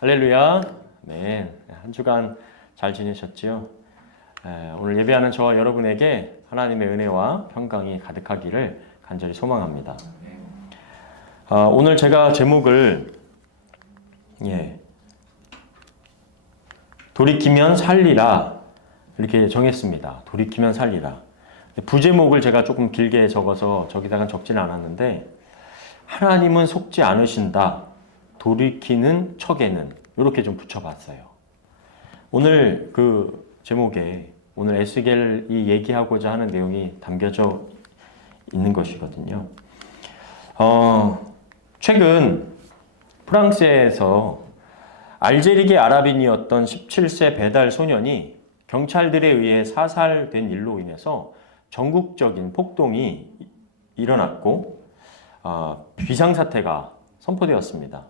할렐루야. 네, 한 주간 잘 지내셨지요? 오늘 예배하는 저와 여러분에게 하나님의 은혜와 평강이 가득하기를 간절히 소망합니다. 오늘 제가 제목을 돌이키면 살리라 이렇게 정했습니다. 돌이키면 살리라. 부제목을 제가 조금 길게 적어서 저기다가 적지는 않았는데, 하나님은 속지 않으신다. 돌이키는 척에는, 이렇게 좀 붙여봤어요. 오늘 그 제목에 오늘 에스겔이 얘기하고자 하는 내용이 담겨져 있는 것이거든요. 최근 프랑스에서 알제리계 아랍인이었던 17세 배달 소년이 경찰들에 의해 사살된 일로 인해서 전국적인 폭동이 일어났고 비상사태가 선포되었습니다.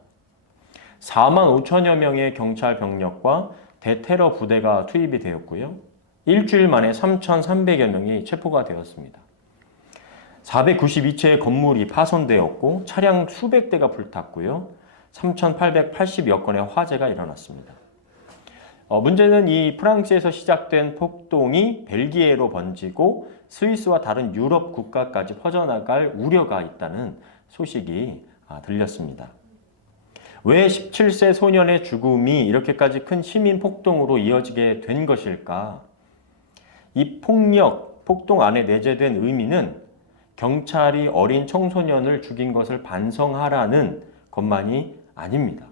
4만 5천여 명의 경찰 병력과 대테러 부대가 투입이 되었고요. 일주일 만에 3,300여 명이 체포가 되었습니다. 492채의 건물이 파손되었고 차량 수백 대가 불탔고요. 3,880여 건의 화재가 일어났습니다. 문제는 이 프랑스에서 시작된 폭동이 벨기에로 번지고 스위스와 다른 유럽 국가까지 퍼져나갈 우려가 있다는 소식이 들렸습니다. 왜 17세 소년의 죽음이 이렇게까지 큰 시민 폭동으로 이어지게 된 것일까? 이 폭동 안에 내재된 의미는 경찰이 어린 청소년을 죽인 것을 반성하라는 것만이 아닙니다.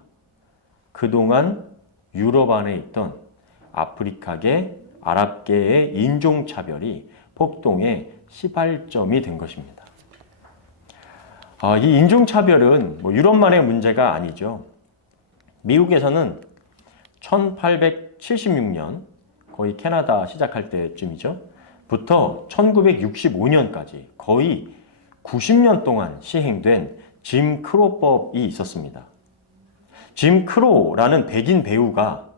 그동안 유럽 안에 있던 아프리카계, 아랍계의 인종차별이 폭동의 시발점이 된 것입니다. 이 인종차별은 유럽만의 문제가 아니죠. 미국에서는 1876년, 거의 캐나다 시작할 때쯤이죠. 부터 1965년까지 거의 90년 동안 시행된 짐 크로법이 있었습니다. 짐 크로라는 백인 배우가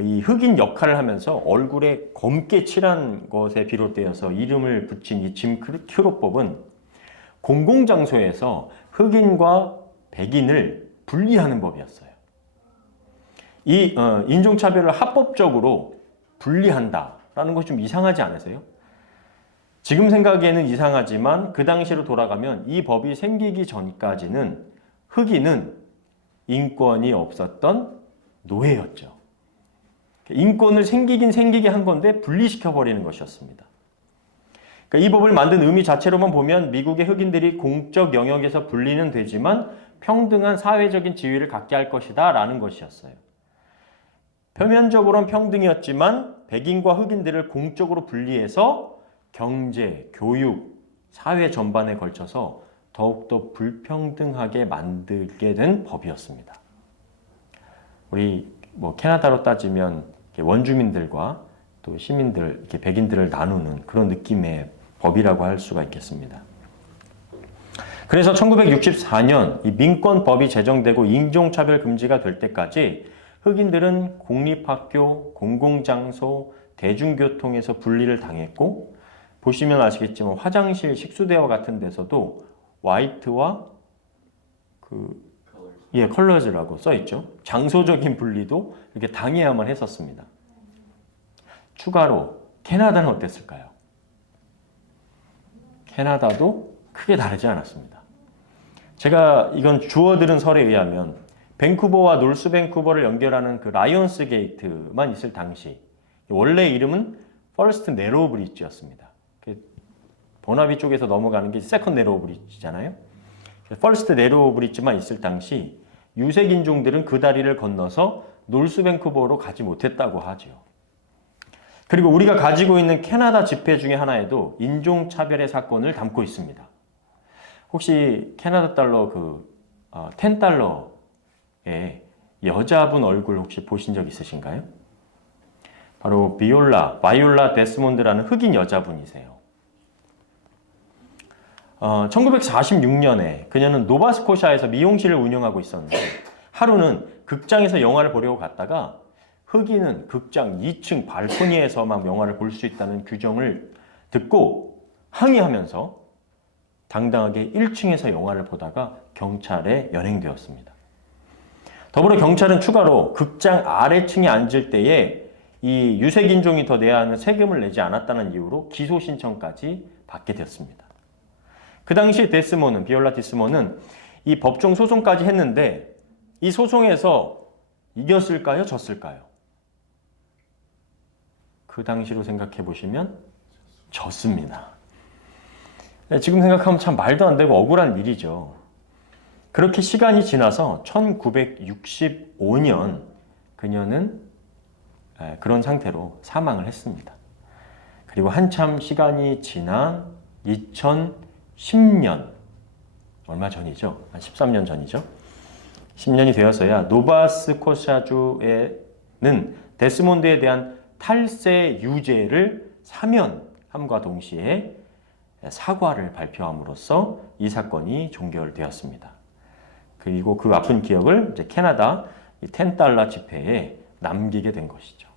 이 흑인 역할을 하면서 얼굴에 검게 칠한 것에 비롯되어서 이름을 붙인 이 짐 크로법은 공공장소에서 흑인과 백인을 분리하는 법이었어요. 이 인종차별을 합법적으로 분리한다라는 것이 좀 이상하지 않으세요? 지금 생각에는 이상하지만 그 당시로 돌아가면 이 법이 생기기 전까지는 흑인은 인권이 없었던 노예였죠. 인권을 생기게 한 건데 분리시켜버리는 것이었습니다. 그러니까 이 법을 만든 의미 자체로만 보면 미국의 흑인들이 공적 영역에서 분리는 되지만 평등한 사회적인 지위를 갖게 할 것이다 라는 것이었어요. 표면적으로는 평등이었지만 백인과 흑인들을 공적으로 분리해서 경제, 교육, 사회 전반에 걸쳐서 더욱더 불평등하게 만들게 된 법이었습니다. 우리 캐나다로 따지면 원주민들과 또 시민들, 이렇게 백인들을 나누는 그런 느낌의 법이라고 할 수가 있겠습니다. 그래서 1964년 이 민권법이 제정되고 인종차별 금지가 될 때까지 흑인들은 공립학교, 공공장소, 대중교통에서 분리를 당했고, 보시면 아시겠지만 화장실, 식수대와 같은 데서도 화이트와 컬러즈라고 써있죠. 장소적인 분리도 이렇게 당해야만 했었습니다. 추가로 캐나다는 어땠을까요? 캐나다도 크게 다르지 않았습니다. 제가 이건 주워들은 설에 의하면 밴쿠버와 노스 밴쿠버를 연결하는 그 라이온스 게이트만 있을 당시, 원래 이름은 퍼스트 네로우 브리지였습니다. 버나비 쪽에서 넘어가는 게 세컨드 네로우 브리지잖아요. 퍼스트 네로우 브리지만 있을 당시 유색 인종들은 그 다리를 건너서 노스 밴쿠버로 가지 못했다고 하죠. 그리고 우리가 가지고 있는 캐나다 지폐 중에 하나에도 인종차별의 사건을 담고 있습니다. 혹시 캐나다 달러 $10에 여자분 얼굴 혹시 보신 적 있으신가요? 바로 바이올라 데스몬드라는 흑인 여자분이세요. 1946년에 그녀는 노바스코샤에서 미용실을 운영하고 있었는데 하루는 극장에서 영화를 보려고 갔다가 흑인은 극장 2층 발코니에서만 영화를 볼 수 있다는 규정을 듣고 항의하면서 당당하게 1층에서 영화를 보다가 경찰에 연행되었습니다. 더불어 경찰은 추가로 극장 아래층에 앉을 때에 이 유색인종이 더 내야 하는 세금을 내지 않았다는 이유로 기소 신청까지 받게 되었습니다. 그 당시 비올라 데스모는 이 법정 소송까지 했는데 이 소송에서 이겼을까요? 졌을까요? 그 당시로 생각해 보시면 졌습니다. 지금 생각하면 참 말도 안 되고 억울한 일이죠. 그렇게 시간이 지나서 1965년 그녀는 그런 상태로 사망을 했습니다. 그리고 한참 시간이 지난 2010년, 얼마 전이죠? 한 13년 전이죠? 10년이 되어서야 노바스코샤주에는 데스몬드에 대한 탈세 유죄를 사면함과 동시에 사과를 발표함으로써 이 사건이 종결되었습니다. 그리고 그 아픈 기억을 이제 캐나다 $10 지폐에 남기게 된 것이죠.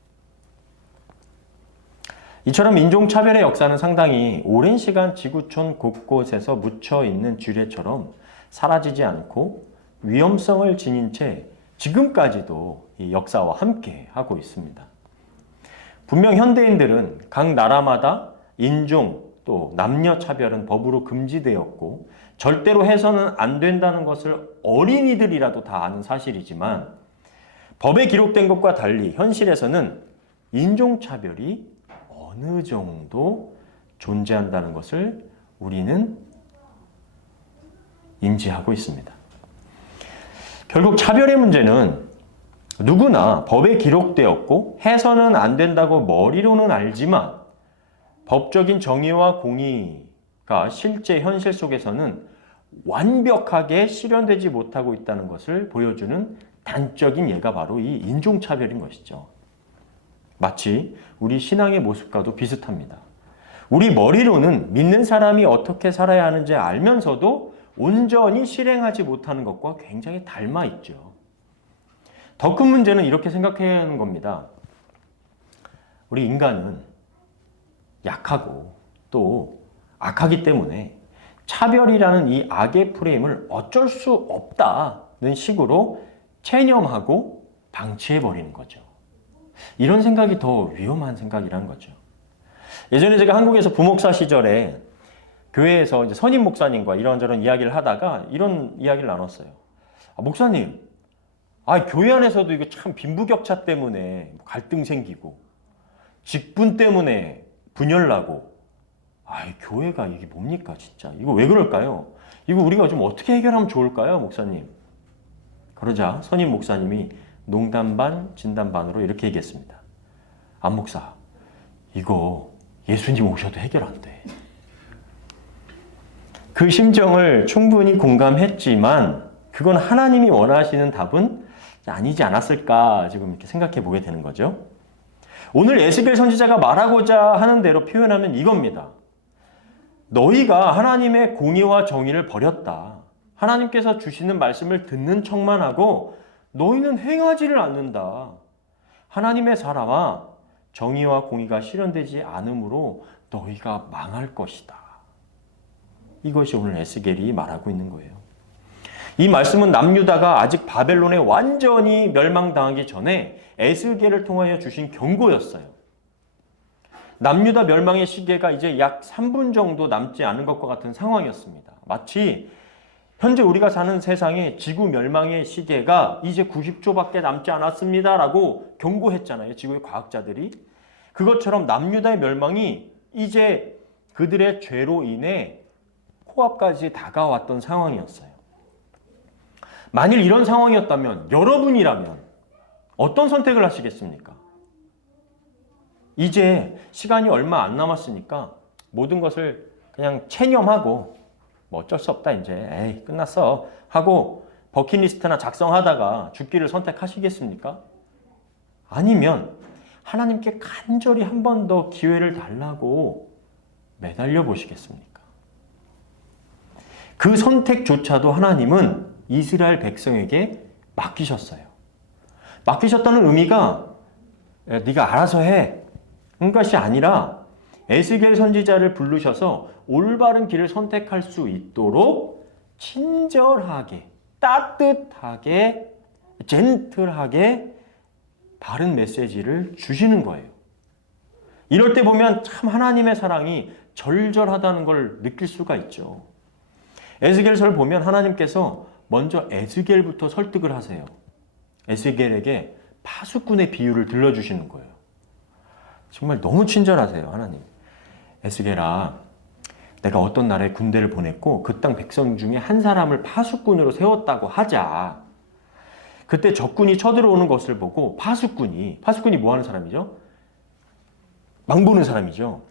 이처럼 인종차별의 역사는 상당히 오랜 시간 지구촌 곳곳에서 묻혀있는 쥐레처럼 사라지지 않고 위험성을 지닌 채 지금까지도 이 역사와 함께 하고 있습니다. 분명 현대인들은 각 나라마다 인종 또 남녀 차별은 법으로 금지되었고 절대로 해서는 안 된다는 것을 어린이들이라도 다 아는 사실이지만 법에 기록된 것과 달리 현실에서는 인종차별이 어느 정도 존재한다는 것을 우리는 인지하고 있습니다. 결국 차별의 문제는 누구나 법에 기록되었고 해서는 안 된다고 머리로는 알지만 법적인 정의와 공의가 실제 현실 속에서는 완벽하게 실현되지 못하고 있다는 것을 보여주는 단적인 예가 바로 이 인종차별인 것이죠. 마치 우리 신앙의 모습과도 비슷합니다. 우리 머리로는 믿는 사람이 어떻게 살아야 하는지 알면서도 온전히 실행하지 못하는 것과 굉장히 닮아 있죠. 더 큰 문제는 이렇게 생각해야 하는 겁니다. 우리 인간은 약하고 또 악하기 때문에 차별이라는 이 악의 프레임을 어쩔 수 없다는 식으로 체념하고 방치해버리는 거죠. 이런 생각이 더 위험한 생각이라는 거죠. 예전에 제가 한국에서 부목사 시절에 교회에서 이제 선임 목사님과 이런저런 이야기를 하다가 이런 이야기를 나눴어요. 목사님, 교회 안에서도 이거 참 빈부격차 때문에 갈등 생기고 직분 때문에 분열나고 교회가 이게 뭡니까 진짜 이거 왜 그럴까요? 이거 우리가 좀 어떻게 해결하면 좋을까요, 목사님? 그러자 선임 목사님이 농담 반 진담 반으로 이렇게 얘기했습니다. 안 목사, 이거 예수님 오셔도 해결 안 돼. 그 심정을 충분히 공감했지만 그건 하나님이 원하시는 답은 아니지 않았을까 지금 이렇게 생각해 보게 되는 거죠. 오늘 에스겔 선지자가 말하고자 하는 대로 표현하면 이겁니다. 너희가 하나님의 공의와 정의를 버렸다. 하나님께서 주시는 말씀을 듣는 척만 하고 너희는 행하지를 않는다. 하나님의 사람아, 정의와 공의가 실현되지 않으므로 너희가 망할 것이다. 이것이 오늘 에스겔이 말하고 있는 거예요. 이 말씀은 남유다가 아직 바벨론에 완전히 멸망당하기 전에 에스겔을 통하여 주신 경고였어요. 남유다 멸망의 시계가 이제 약 3분 정도 남지 않은 것과 같은 상황이었습니다. 마치 현재 우리가 사는 세상에 지구 멸망의 시계가 이제 90초밖에 남지 않았습니다라고 경고했잖아요. 지구의 과학자들이. 그것처럼 남유다의 멸망이 이제 그들의 죄로 인해 코앞까지 다가왔던 상황이었어요. 만일 이런 상황이었다면 여러분이라면 어떤 선택을 하시겠습니까? 이제 시간이 얼마 안 남았으니까 모든 것을 그냥 체념하고 뭐 어쩔 수 없다 이제 끝났어 하고 버킷리스트나 작성하다가 죽기를 선택하시겠습니까? 아니면 하나님께 간절히 한 번 더 기회를 달라고 매달려 보시겠습니까? 그 선택조차도 하나님은 이스라엘 백성에게 맡기셨어요. 맡기셨다는 의미가 네가 알아서 해 그런 것이 아니라 에스겔 선지자를 부르셔서 올바른 길을 선택할 수 있도록 친절하게 따뜻하게 젠틀하게 바른 메시지를 주시는 거예요. 이럴 때 보면 참 하나님의 사랑이 절절하다는 걸 느낄 수가 있죠. 에스겔서를 보면 하나님께서 먼저 에스겔부터 설득을 하세요. 에스겔에게 파수꾼의 비유를 들려주시는 거예요. 정말 너무 친절하세요, 하나님. 에스겔아, 내가 어떤 나라에 군대를 보냈고 그 땅 백성 중에 한 사람을 파수꾼으로 세웠다고 하자. 그때 적군이 쳐들어오는 것을 보고 파수꾼이 뭐 하는 사람이죠? 망보는 사람이죠.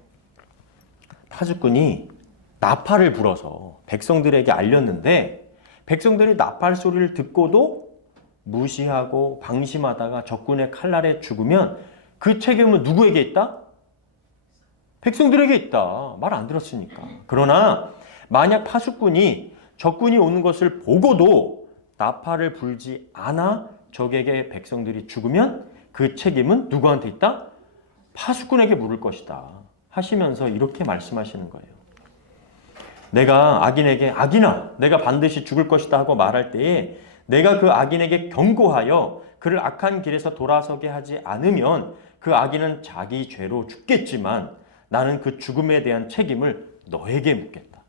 파수꾼이 나팔을 불어서 백성들에게 알렸는데 백성들이 나팔 소리를 듣고도 무시하고 방심하다가 적군의 칼날에 죽으면 그 책임은 누구에게 있다? 백성들에게 있다. 말 안 들었으니까. 그러나 만약 파수꾼이 적군이 오는 것을 보고도 나팔을 불지 않아 적에게 백성들이 죽으면 그 책임은 누구한테 있다? 파수꾼에게 물을 것이다. 하시면서 이렇게 말씀하시는 거예요. 내가 악인에게 악인아 내가 반드시 죽을 것이다 하고 말할 때에 내가 그 악인에게 경고하여 그를 악한 길에서 돌아서게 하지 않으면 그 악인은 자기 죄로 죽겠지만 나는 그 죽음에 대한 책임을 너에게 묻겠다.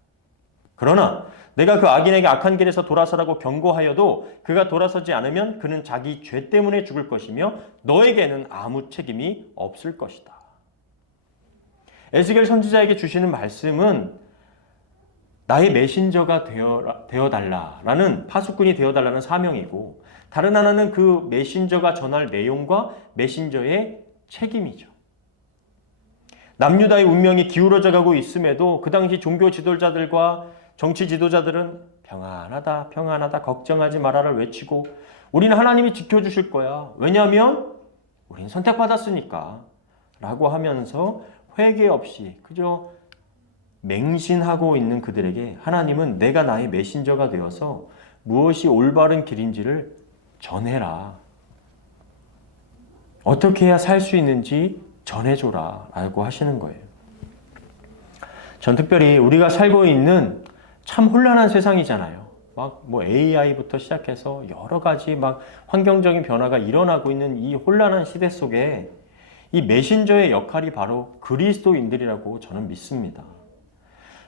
그러나 내가 그 악인에게 악한 길에서 돌아서라고 경고하여도 그가 돌아서지 않으면 그는 자기 죄 때문에 죽을 것이며 너에게는 아무 책임이 없을 것이다. 에스겔 선지자에게 주시는 말씀은 나의 메신저가 되어달라라는 파수꾼이 되어달라는 사명이고 다른 하나는 그 메신저가 전할 내용과 메신저의 책임이죠. 남유다의 운명이 기울어져 가고 있음에도 그 당시 종교 지도자들과 정치 지도자들은 평안하다, 평안하다, 걱정하지 말아를 외치고 우리는 하나님이 지켜주실 거야. 왜냐하면 우리는 선택받았으니까 라고 하면서 회개 없이 그저 맹신하고 있는 그들에게 하나님은 내가 나의 메신저가 되어서 무엇이 올바른 길인지를 전해라. 어떻게 해야 살 수 있는지 전해줘라 라고 하시는 거예요. 전 특별히 우리가 살고 있는 참 혼란한 세상이잖아요. 막 뭐 AI부터 시작해서 여러 가지 막 환경적인 변화가 일어나고 있는 이 혼란한 시대 속에 이 메신저의 역할이 바로 그리스도인들이라고 저는 믿습니다.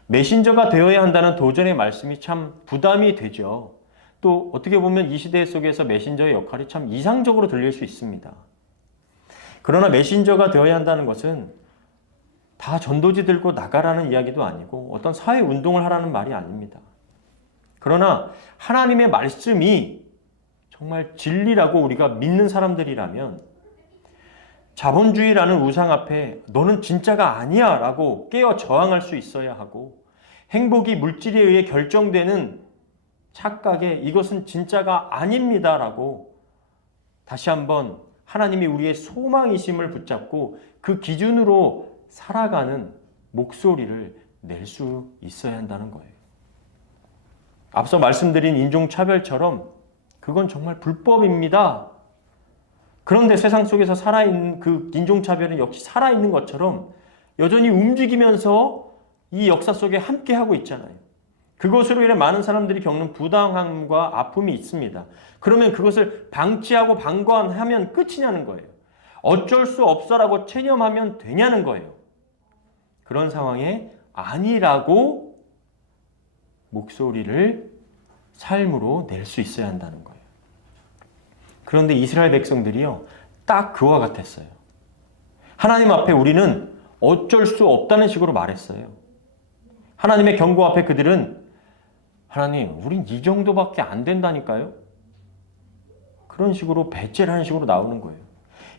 메신저가 되어야 한다는 도전의 말씀이 참 부담이 되죠. 또 어떻게 보면 이 시대 속에서 메신저의 역할이 참 이상적으로 들릴 수 있습니다. 그러나 메신저가 되어야 한다는 것은 다 전도지 들고 나가라는 이야기도 아니고 어떤 사회 운동을 하라는 말이 아닙니다. 그러나 하나님의 말씀이 정말 진리라고 우리가 믿는 사람들이라면 자본주의라는 우상 앞에 너는 진짜가 아니야 라고 깨어 저항할 수 있어야 하고 행복이 물질에 의해 결정되는 착각에 이것은 진짜가 아닙니다 라고 다시 한번 하나님이 우리의 소망이심을 붙잡고 그 기준으로 살아가는 목소리를 낼 수 있어야 한다는 거예요. 앞서 말씀드린 인종차별처럼 그건 정말 불법입니다. 그런데 세상 속에서 살아있는 그 인종차별은 역시 살아있는 것처럼 여전히 움직이면서 이 역사 속에 함께하고 있잖아요. 그것으로 인해 많은 사람들이 겪는 부당함과 아픔이 있습니다. 그러면 그것을 방치하고 방관하면 끝이냐는 거예요. 어쩔 수 없어라고 체념하면 되냐는 거예요. 그런 상황에 아니라고 목소리를 삶으로 낼 수 있어야 한다는 거예요. 그런데 이스라엘 백성들이요, 딱 그와 같았어요. 하나님 앞에 우리는 어쩔 수 없다는 식으로 말했어요. 하나님의 경고 앞에 그들은 하나님, 우린 이 정도밖에 안 된다니까요? 그런 식으로 배째를 하는 식으로 나오는 거예요.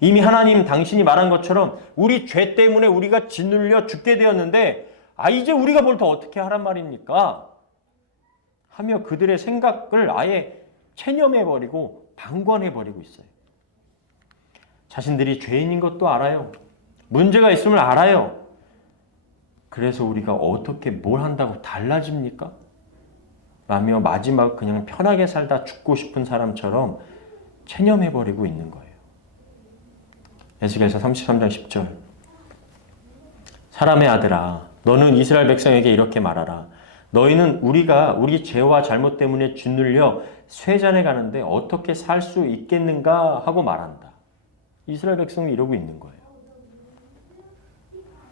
이미 하나님 당신이 말한 것처럼 우리 죄 때문에 우리가 짓눌려 죽게 되었는데 이제 우리가 뭘 더 어떻게 하란 말입니까? 하며 그들의 생각을 아예 체념해버리고 방관해버리고 있어요. 자신들이 죄인인 것도 알아요. 문제가 있음을 알아요. 그래서 우리가 어떻게 뭘 한다고 달라집니까? 라며 마지막 그냥 편하게 살다 죽고 싶은 사람처럼 체념해버리고 있는 거예요. 에스겔서 33장 10절 사람의 아들아 너는 이스라엘 백성에게 이렇게 말하라 너희는 우리 죄와 잘못 때문에 짓눌려 쇠잔에 가는데 어떻게 살 수 있겠는가 하고 말한다. 이스라엘 백성이 이러고 있는 거예요.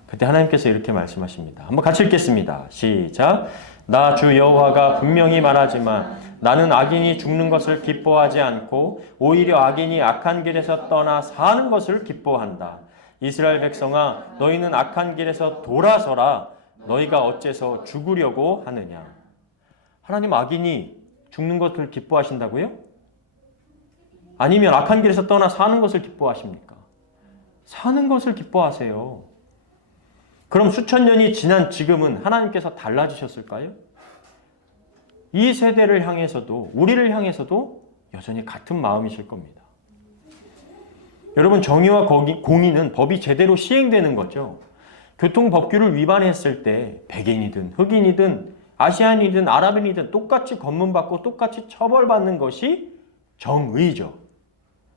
그때 하나님께서 이렇게 말씀하십니다. 한번 같이 읽겠습니다. 시작. 나 주 여호와가 분명히 말하지만 나는 악인이 죽는 것을 기뻐하지 않고 오히려 악인이 악한 길에서 떠나 사는 것을 기뻐한다. 이스라엘 백성아, 너희는 악한 길에서 돌아서라. 너희가 어째서 죽으려고 하느냐. 하나님 악인이 죽는 것을 기뻐하신다고요? 아니면 악한 길에서 떠나 사는 것을 기뻐하십니까? 사는 것을 기뻐하세요. 그럼 수천 년이 지난 지금은 하나님께서 달라지셨을까요? 이 세대를 향해서도, 우리를 향해서도 여전히 같은 마음이실 겁니다. 여러분, 정의와 공의는 법이 제대로 시행되는 거죠. 교통법규를 위반했을 때 백인이든 흑인이든 아시안이든 아랍인이든 똑같이 검문받고 똑같이 처벌받는 것이 정의죠.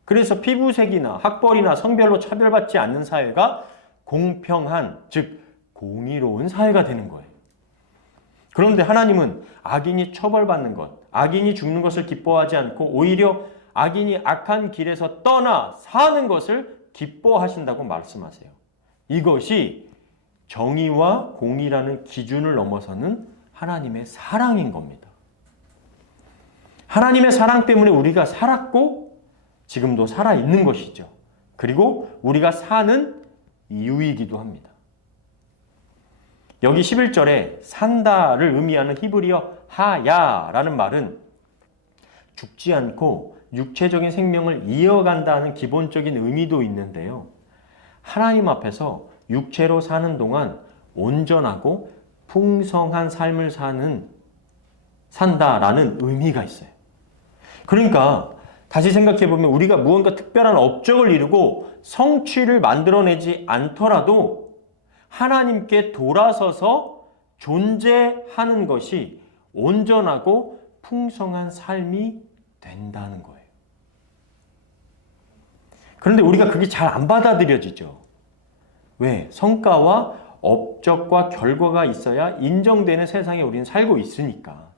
그래서 피부색이나 학벌이나 성별로 차별받지 않는 사회가 공평한, 즉 공의로운 사회가 되는 거예요. 그런데 하나님은 악인이 처벌받는 것, 악인이 죽는 것을 기뻐하지 않고 오히려 악인이 악한 길에서 떠나 사는 것을 기뻐하신다고 말씀하세요. 이것이 정의와 공의라는 기준을 넘어서는 하나님의 사랑인 겁니다. 하나님의 사랑 때문에 우리가 살았고 지금도 살아있는 것이죠. 그리고 우리가 사는 이유이기도 합니다. 여기 11절에 산다를 의미하는 히브리어 하야라는 말은 죽지 않고 육체적인 생명을 이어간다는 기본적인 의미도 있는데요. 하나님 앞에서 육체로 사는 동안 온전하고 풍성한 삶을 산다라는 의미가 있어요. 그러니까 다시 생각해보면 우리가 무언가 특별한 업적을 이루고 성취를 만들어내지 않더라도 하나님께 돌아서서 존재하는 것이 온전하고 풍성한 삶이 된다는 거예요. 그런데 우리가 그게 잘 안 받아들여지죠. 왜? 성과와 업적과 결과가 있어야 인정되는 세상에 우리는 살고 있으니까.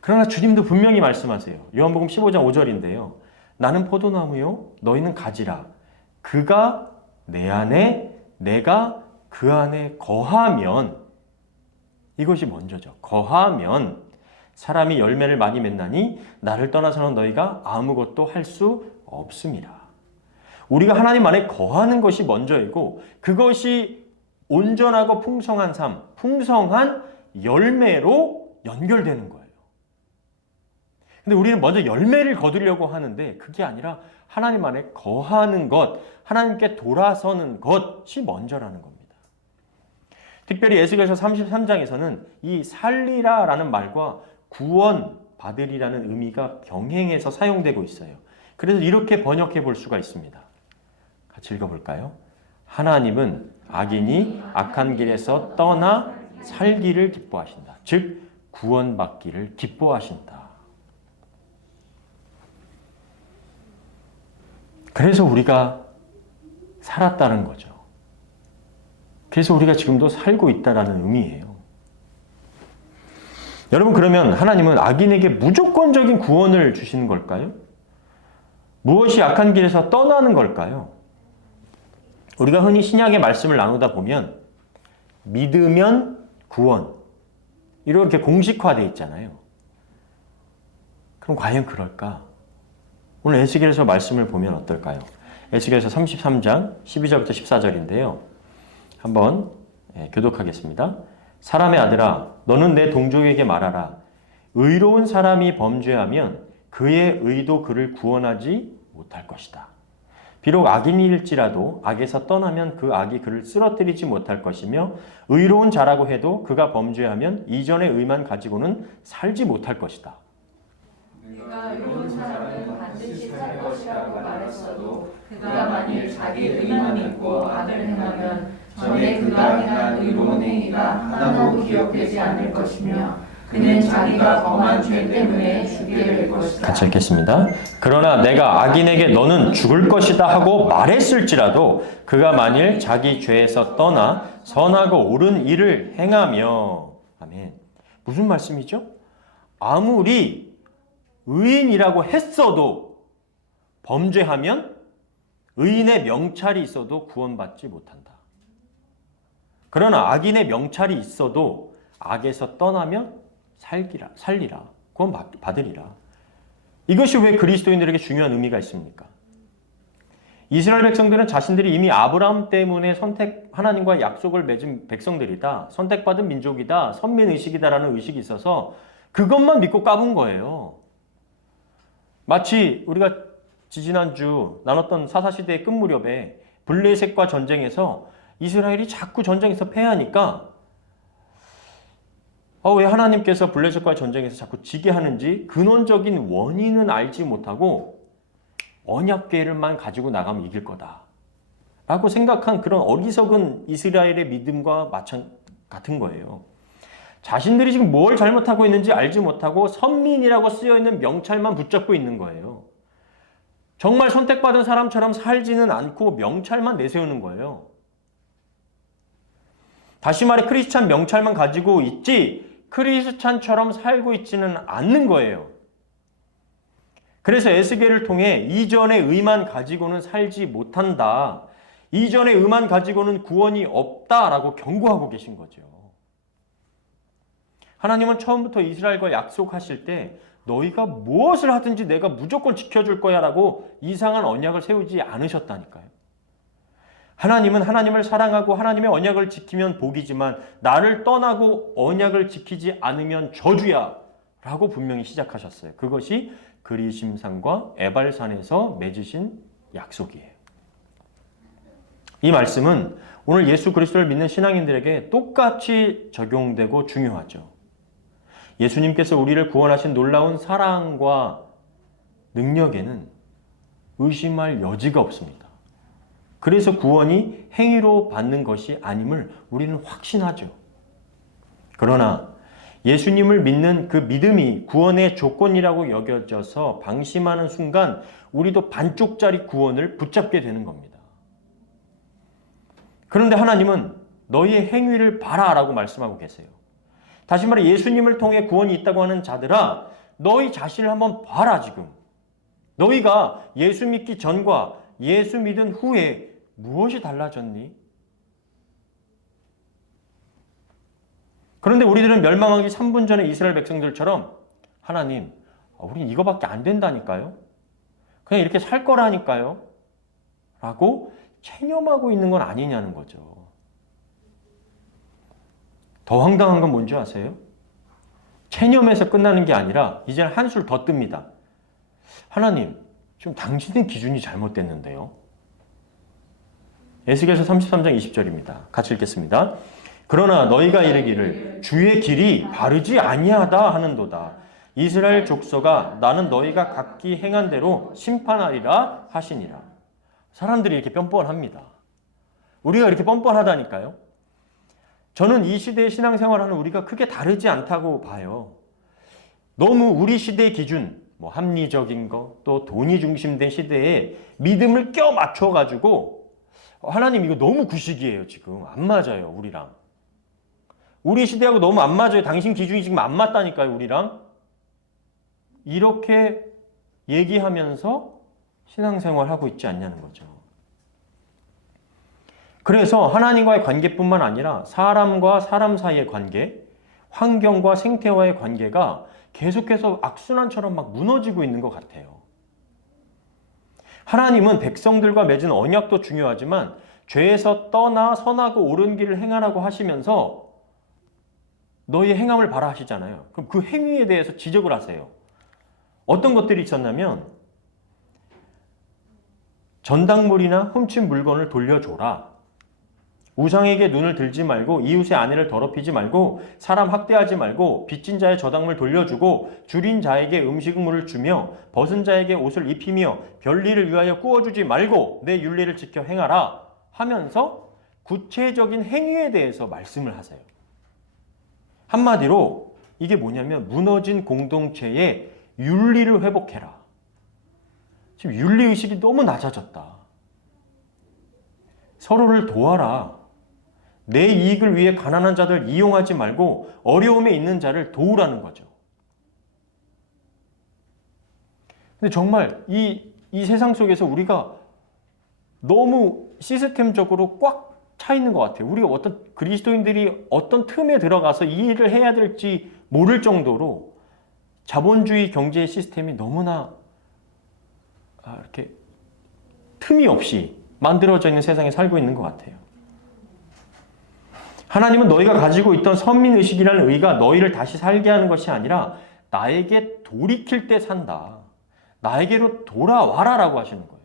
그러나 주님도 분명히 말씀하세요. 요한복음 15장 5절인데요. 나는 포도나무요, 너희는 가지라. 그가 내 안에, 내가 그 안에 거하면, 이것이 먼저죠. 거하면 사람이 열매를 많이 맺나니 나를 떠나서는 너희가 아무것도 할 수 없습니다. 우리가 하나님 안에 거하는 것이 먼저이고 그것이 온전하고 풍성한 삶, 풍성한 열매로 연결되는 거예요. 근데 우리는 먼저 열매를 거두려고 하는데 그게 아니라 하나님 안에 거하는 것, 하나님께 돌아서는 것이 먼저라는 겁니다. 특별히 에스겔서 33장에서는 이 살리라라는 말과 구원 받으리라는 의미가 병행해서 사용되고 있어요. 그래서 이렇게 번역해 볼 수가 있습니다. 같이 읽어볼까요? 하나님은 악인이 악한 길에서 떠나 살기를 기뻐하신다. 즉 구원받기를 기뻐하신다. 그래서 우리가 살았다는 거죠. 그래서 우리가 지금도 살고 있다는 의미예요. 여러분, 그러면 하나님은 악인에게 무조건적인 구원을 주시는 걸까요? 무엇이 악한 길에서 떠나는 걸까요? 우리가 흔히 신약의 말씀을 나누다 보면 믿으면 구원, 이렇게 공식화되어 있잖아요. 그럼 과연 그럴까? 오늘 에스겔서 말씀을 보면 어떨까요? 에스겔서 33장 12절부터 14절인데요. 한번 교독하겠습니다. 사람의 아들아, 너는 내 동족에게 말하라. 의로운 사람이 범죄하면 그의 의도 그를 구원하지 못할 것이다. 비록 악인일지라도 악에서 떠나면 그 악이 그를 쓰러뜨리지 못할 것이며 의로운 자라고 해도 그가 범죄하면 이전의 의만 가지고는 살지 못할 것이다. 그가 의로운 사람은 반드시 살 것이라고 말했어도 그가 만일 자기 의만 믿고 악을 행하면 전에 그가 행한 의로운 행위가 하나도 기억되지 않을 것이며 그는 자기가 범한 죄 때문에 죽게 될 것이다. 같이 읽겠습니다. 그러나 내가 악인에게 너는 죽을 것이다 하고 말했을지라도 그가 만일 자기 죄에서 떠나 선하고 옳은 일을 행하며, 아멘. 무슨 말씀이죠? 아무리 의인이라고 했어도 범죄하면 의인의 명찰이 있어도 구원받지 못한다. 그러나 악인의 명찰이 있어도 악에서 떠나면 살리라. 구원받으리라. 이것이 왜 그리스도인들에게 중요한 의미가 있습니까? 이스라엘 백성들은 자신들이 이미 아브라함 때문에 하나님과 약속을 맺은 백성들이다. 선택받은 민족이다. 선민의식이다라는 의식이 있어서 그것만 믿고 까분 거예요. 마치 우리가 지지난주 나눴던 사사시대의 끝 무렵에 블레셋과 전쟁에서 이스라엘이 자꾸 전쟁에서 패하니까 왜 하나님께서 블레셋과의 전쟁에서 자꾸 지게 하는지 근원적인 원인은 알지 못하고 언약궤를만 가지고 나가면 이길 거다 라고 생각한 그런 어리석은 이스라엘의 믿음과 같은 거예요. 자신들이 지금 뭘 잘못하고 있는지 알지 못하고 선민이라고 쓰여있는 명찰만 붙잡고 있는 거예요. 정말 선택받은 사람처럼 살지는 않고 명찰만 내세우는 거예요. 다시 말해 크리스찬 명찰만 가지고 있지 크리스찬처럼 살고 있지는 않는 거예요. 그래서 에스겔을 통해 이전의 의만 가지고는 살지 못한다. 이전의 의만 가지고는 구원이 없다라고 경고하고 계신 거죠. 하나님은 처음부터 이스라엘과 약속하실 때 너희가 무엇을 하든지 내가 무조건 지켜줄 거야 라고 이상한 언약을 세우지 않으셨다니까요. 하나님은 하나님을 사랑하고 하나님의 언약을 지키면 복이지만 나를 떠나고 언약을 지키지 않으면 저주야 라고 분명히 시작하셨어요. 그것이 그리심산과 에발산에서 맺으신 약속이에요. 이 말씀은 오늘 예수 그리스도를 믿는 신앙인들에게 똑같이 적용되고 중요하죠. 예수님께서 우리를 구원하신 놀라운 사랑과 능력에는 의심할 여지가 없습니다. 그래서 구원이 행위로 받는 것이 아님을 우리는 확신하죠. 그러나 예수님을 믿는 그 믿음이 구원의 조건이라고 여겨져서 방심하는 순간 우리도 반쪽짜리 구원을 붙잡게 되는 겁니다. 그런데 하나님은 너희의 행위를 봐라 라고 말씀하고 계세요. 다시 말해 예수님을 통해 구원이 있다고 하는 자들아, 너희 자신을 한번 봐라 지금. 너희가 예수 믿기 전과 예수 믿은 후에 무엇이 달라졌니? 그런데 우리들은 멸망하기 3분 전에 이스라엘 백성들처럼 하나님, 우린 이거밖에 안 된다니까요. 그냥 이렇게 살 거라니까요. 라고 체념하고 있는 건 아니냐는 거죠. 더 황당한 건 뭔지 아세요? 체념에서 끝나는 게 아니라 이제는 한술 더 뜹니다. 하나님, 지금 당신의 기준이 잘못됐는데요. 에스겔서 33장 20절입니다. 같이 읽겠습니다. 그러나 너희가 이르기를 주의 길이 바르지 아니하다 하는도다. 이스라엘 족속아 나는 너희가 각기 행한 대로 심판하리라 하시니라. 사람들이 이렇게 뻔뻔합니다. 우리가 이렇게 뻔뻔하다니까요. 저는 이 시대의 신앙생활하는 우리가 크게 다르지 않다고 봐요. 너무 우리 시대의 기준, 합리적인 거, 또 돈이 중심된 시대에 믿음을 껴 맞춰가지고 하나님 이거 너무 구식이에요. 지금 안 맞아요. 우리랑. 우리 시대하고 너무 안 맞아요. 당신 기준이 지금 안 맞다니까요. 우리랑. 이렇게 얘기하면서 신앙생활 하고 있지 않냐는 거죠. 그래서 하나님과의 관계뿐만 아니라 사람과 사람 사이의 관계, 환경과 생태와의 관계가 계속해서 악순환처럼 막 무너지고 있는 것 같아요. 하나님은 백성들과 맺은 언약도 중요하지만 죄에서 떠나 선하고 옳은 길을 행하라고 하시면서 너희의 행함을 바라 하시잖아요. 그럼 그 행위에 대해서 지적을 하세요. 어떤 것들이 있었냐면 전당물이나 훔친 물건을 돌려줘라. 우상에게 눈을 들지 말고 이웃의 아내를 더럽히지 말고 사람 학대하지 말고 빚진 자의 저당물 돌려주고 줄인 자에게 음식물을 주며 벗은 자에게 옷을 입히며 별일을 위하여 꾸어주지 말고 내 율례를 지켜 행하라 하면서 구체적인 행위에 대해서 말씀을 하세요. 한마디로 이게 뭐냐면 무너진 공동체의 윤리를 회복해라. 지금 윤리의식이 너무 낮아졌다. 서로를 도와라. 내 이익을 위해 가난한 자들 이용하지 말고 어려움에 있는 자를 도우라는 거죠. 근데 정말 이 세상 속에서 우리가 너무 시스템적으로 꽉 차 있는 것 같아요. 우리가 어떤 그리스도인들이 어떤 틈에 들어가서 이 일을 해야 될지 모를 정도로 자본주의 경제 시스템이 너무나 이렇게 틈이 없이 만들어져 있는 세상에 살고 있는 것 같아요. 하나님은 너희가 가지고 있던 선민의식이라는 의가 너희를 다시 살게 하는 것이 아니라 나에게 돌이킬 때 산다. 나에게로 돌아와라 라고 하시는 거예요.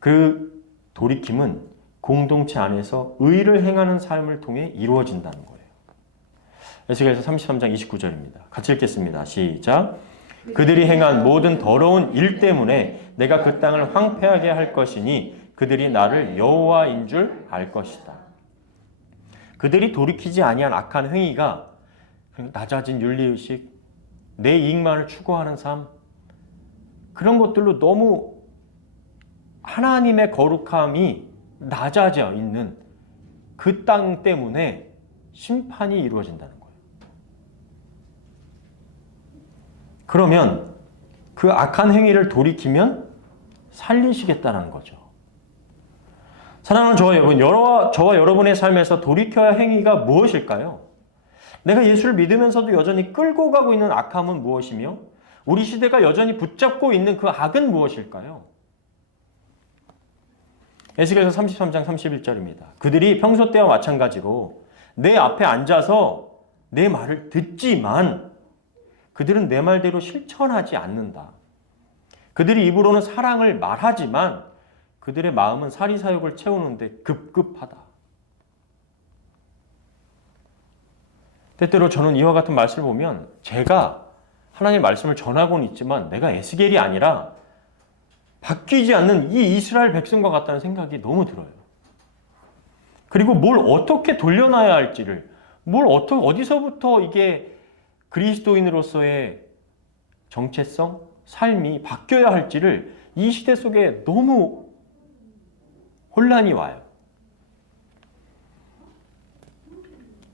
그 돌이킴은 공동체 안에서 의를 행하는 삶을 통해 이루어진다는 거예요. 에스겔서 33장 29절입니다. 같이 읽겠습니다. 시작. 그들이 행한 모든 더러운 일 때문에 내가 그 땅을 황폐하게 할 것이니 그들이 나를 여호와인 줄 알 것이다. 그들이 돌이키지 아니한 악한 행위가 낮아진 윤리의식, 내 이익만을 추구하는 삶, 그런 것들로 너무 하나님의 거룩함이 낮아져 있는 그 땅 때문에 심판이 이루어진다는 거예요. 그러면 그 악한 행위를 돌이키면 살리시겠다는 거죠. 사랑하는 저와 여러분, 저와 여러분의 삶에서 돌이켜야 할 행위가 무엇일까요? 내가 예수를 믿으면서도 여전히 끌고 가고 있는 악함은 무엇이며 우리 시대가 여전히 붙잡고 있는 그 악은 무엇일까요? 에스겔서 33장 31절입니다. 그들이 평소 때와 마찬가지로 내 앞에 앉아서 내 말을 듣지만 그들은 내 말대로 실천하지 않는다. 그들이 입으로는 사랑을 말하지만 그들의 마음은 사리사욕을 채우는데 급급하다. 때때로 저는 이와 같은 말씀을 보면 제가 하나님의 말씀을 전하고는 있지만 내가 에스겔이 아니라 바뀌지 않는 이 이스라엘 백성과 같다는 생각이 너무 들어요. 그리고 뭘 어떻게 돌려놔야 할지를, 어디서부터 이게 그리스도인으로서의 정체성, 삶이 바뀌어야 할지를 이 시대 속에 너무 혼란이 와요.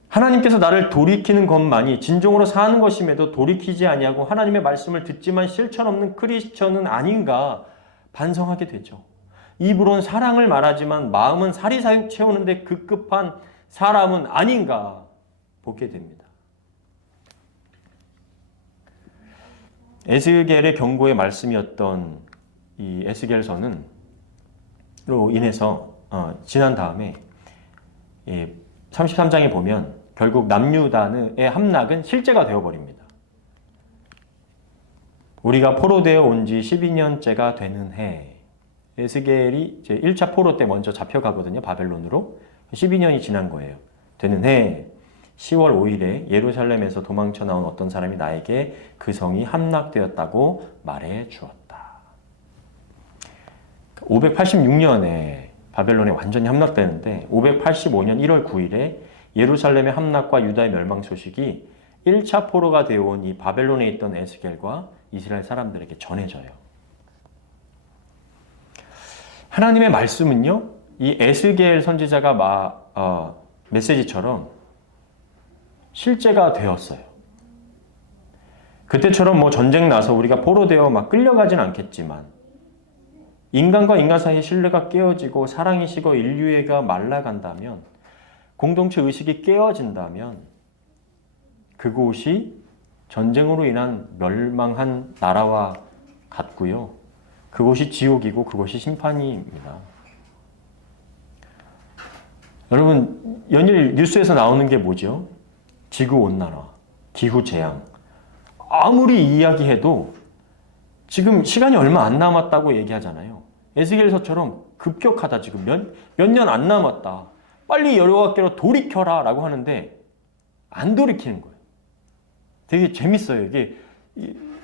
하나님께서 나를 돌이키는 것만이 진정으로 사는 것임에도 돌이키지 아니하고 하나님의 말씀을 듣지만 실천 없는 크리스천은 아닌가 반성하게 되죠. 입으로는 사랑을 말하지만 마음은 사리사욕 채우는데 급급한 사람은 아닌가 보게 됩니다. 에스겔의 경고의 말씀이었던 이 에스겔서는 로 인해서 지난 다음에 33장에 보면 결국 남유다의 함락은 실제가 되어버립니다. 우리가 포로되어 온 지 12년째가 되는 해, 에스겔이 이제 1차 포로 때 먼저 잡혀가거든요. 바벨론으로. 12년이 지난 거예요. 되는 해 10월 5일에 예루살렘에서 도망쳐 나온 어떤 사람이 나에게 그 성이 함락되었다고 말해 주었다. 586년에 바벨론에 완전히 함락되는데 585년 1월 9일에 예루살렘의 함락과 유다의 멸망 소식이 1차 포로가 되어온 이 바벨론에 있던 에스겔과 이스라엘 사람들에게 전해져요. 하나님의 말씀은요, 이 에스겔 선지자가 메시지처럼 실제가 되었어요. 그때처럼 뭐 전쟁 나서 우리가 포로되어 막 끌려가진 않겠지만 인간과 인간 사이의 신뢰가 깨어지고 사랑이 식어 인류애가 말라간다면, 공동체 의식이 깨어진다면 그곳이 전쟁으로 인한 멸망한 나라와 같고요. 그곳이 지옥이고 그곳이 심판입니다. 여러분, 연일 뉴스에서 나오는 게 뭐죠? 지구온난화, 기후재앙. 아무리 이야기해도 지금 시간이 얼마 안 남았다고 얘기하잖아요. 에스겔서처럼 급격하다. 지금 몇 년 안 남았다. 빨리 여호와께로 돌이켜라 라고 하는데 안 돌이키는 거예요. 되게 재밌어요. 이게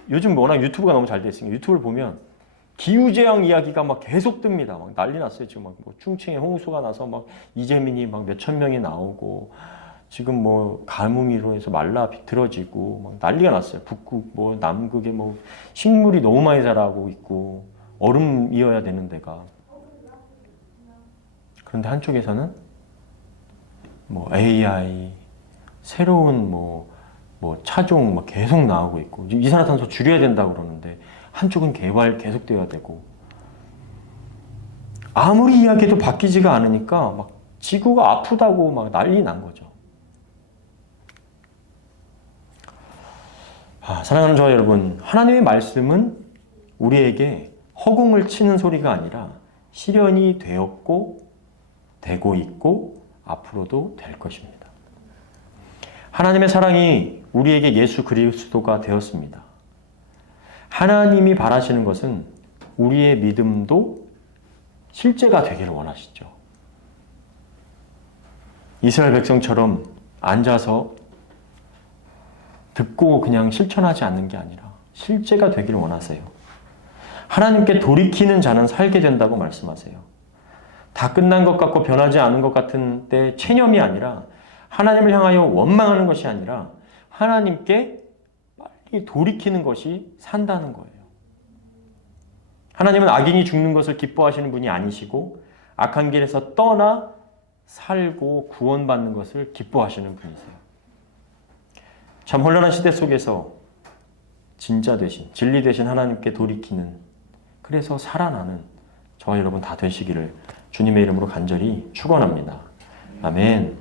요즘 워낙 유튜브가 너무 잘 돼 있으니까 유튜브를 보면 기후재앙 이야기가 막 계속 뜹니다. 막 난리 났어요. 지금 막 뭐 충칭에 홍수가 나서 막 이재민이 막 몇천 명이 나오고, 지금 뭐 가뭄으로 해서 말라 비틀어지고 막 난리가 났어요. 북극 뭐 남극에 뭐 식물이 너무 많이 자라고 있고 얼음이어야 되는 데가. 그런데 한쪽에서는 뭐 AI, 새로운 뭐 차종 뭐 계속 나오고 있고 이산화탄소 줄여야 된다고 그러는데 한쪽은 개발 계속돼야 되고 아무리 이야기해도 바뀌지가 않으니까 막 지구가 아프다고 막 난리 난 거죠. 사랑하는 저와 여러분, 하나님의 말씀은 우리에게 허공을 치는 소리가 아니라 실현이 되었고 되고 있고 앞으로도 될 것입니다. 하나님의 사랑이 우리에게 예수 그리스도가 되었습니다. 하나님이 바라시는 것은 우리의 믿음도 실제가 되기를 원하시죠. 이스라엘 백성처럼 앉아서 듣고 그냥 실천하지 않는 게 아니라 실제가 되기를 원하세요. 하나님께 돌이키는 자는 살게 된다고 말씀하세요. 다 끝난 것 같고 변하지 않은 것 같은 때 체념이 아니라 하나님을 향하여 원망하는 것이 아니라 하나님께 빨리 돌이키는 것이 산다는 거예요. 하나님은 악인이 죽는 것을 기뻐하시는 분이 아니시고 악한 길에서 떠나 살고 구원받는 것을 기뻐하시는 분이세요. 참 혼란한 시대 속에서 진짜 되신, 진리 되신 하나님께 돌이키는, 그래서 살아나는 저와 여러분 다 되시기를 주님의 이름으로 간절히 축원합니다. 아멘.